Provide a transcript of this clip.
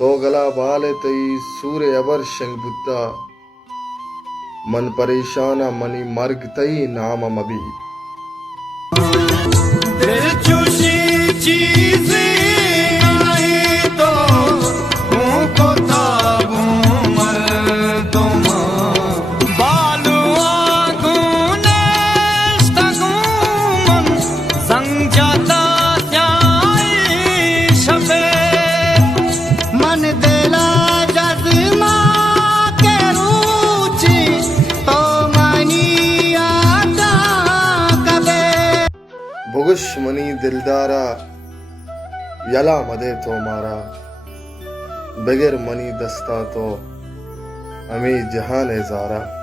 तो गला बाले तई सूर्य अबर शंग बुद्धा मन परेशाना मनी मर्ग तई नाम मबी भुगुश मनी दिलदारा यला मदे तो मारा बगैर मनी दस्ता तो हमें जहान है ज़ारा।